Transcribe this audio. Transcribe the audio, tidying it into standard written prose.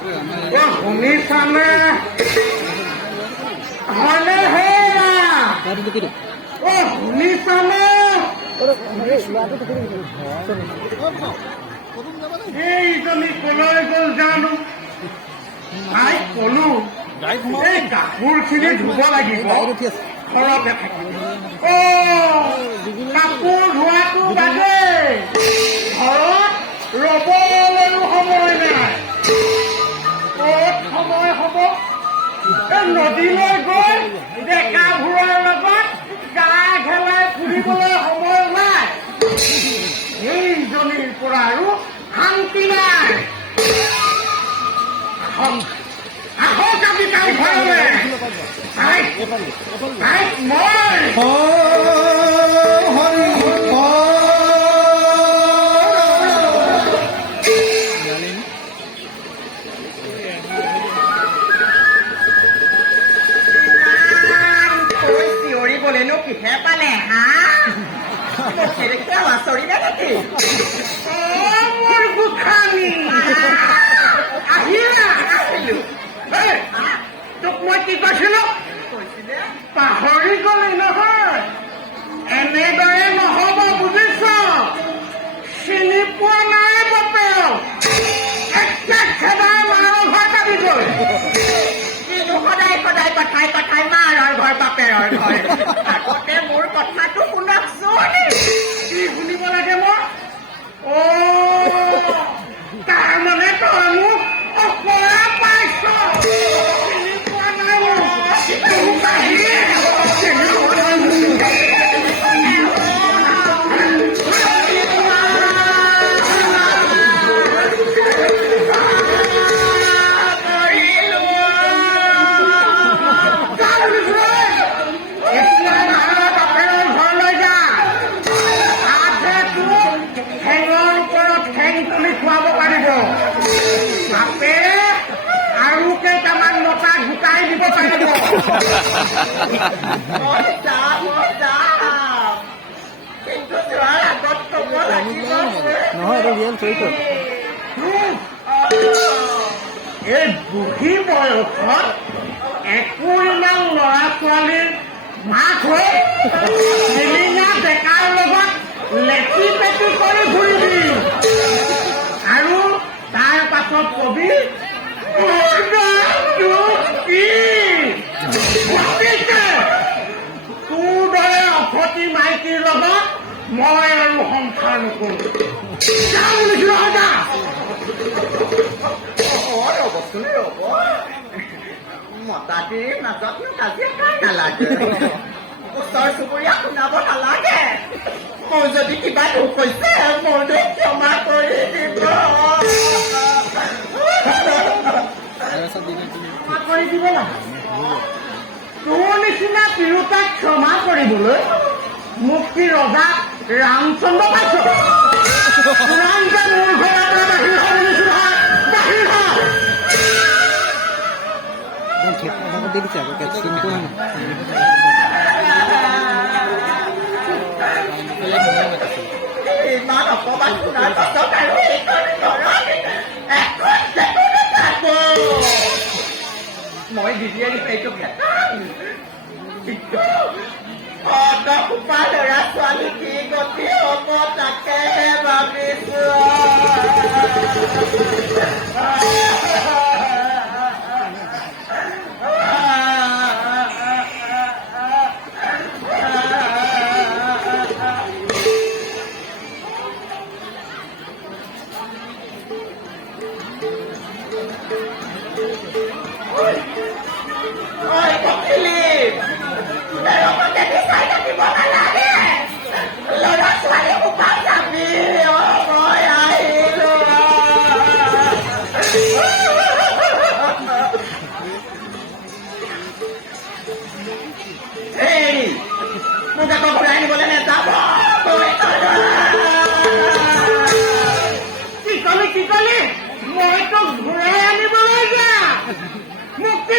শুনিছানে হয়নে হেৰা শুনিছানে এইজনী কলৈ গ'ল জানো তাইক কলো এই কাপোৰখিনি ধুব লাগিব ঘৰতে থাকিব কাপোৰ ধোৱাটো বাদে ঘৰত ৰবলৈও সময় নাই ক'ত সময় হ'ব নদীলৈ গৈ ডেকাবোৰৰ লগত গা ঘেলাই ফুৰিবলৈ সময় নাই এইজনীৰ পৰা আৰু শান্তি নাই আহক আমি তাই ঘৰলৈ তাইক মই চিঞৰিবলৈনো কিহে পালে হা চৰিলে নেকি মোৰ গোসাঁনী আহিলো তোক মই কি কৈছিলো পাহৰি গলি নহয় এনেদৰে নহব বুজিছ চিনি পোৱা নাই বাপেও একেবাৰে মাৰৰ ঘৰ যাবি গৈ কিন্তু সদায় সদায় কথাই কথাই মাৰৰ ঘৰ বাপেৰৰ ঘৰ আগতে মোৰ কথাটো শুনকচোন কি শুনিব লাগে মই তাৰমানে তই মোক অপৰা পাইছ চিনি পোৱা নাই খুৱাব পাৰিব বাপে আৰু কেইটামান মতা গোটাই দিব পাৰিব এই বুঢ়ী বয়সত একো ইমান ল'ৰা ছোৱালীৰ মাক হৈ চিলিঙা ডেকাৰ লগত লেটি পেটি কৰি ঘূৰিবি আৰু তাৰ পাছত কবি তোৰ দৰে অসতী মাইকীৰ লগত মই আৰু সংসাৰ নকৰো মতাটিৰ মাজতনো কাজিয়া কাৰ নালাগে ওচৰ চুবুৰীয়া শুনাব নালাগে মোৰ যদি কিবা দুখ হৈছে মোৰতো ক্ষমা কৰি দিব কৰি দিব লাগে তোৰ নিচিনা তিৰোতাক ক্ষমা কৰিবলৈ মুক্তি ৰজা ৰামচন্দ্ৰ পাইছ মোৰ ঘৰৰ পৰা বাহিৰ হয় শুনিছো নহয় বাহিৰ হয় ইমান অপমান শুনাৰ পাছত আৰু মই বিৰিয়ানী খাইছো সোপা ল'ৰা ছোৱালী কি গতি হ'ব তাকেহে ভাবিছো ল'ৰা ছোৱালী সোপা যাবি মই আহিলো মোক আকৌ ঘূৰাই নিবলৈ নেযাব কি কলি মই তোক ঘূৰাই আনিবলৈ যা মুক্তি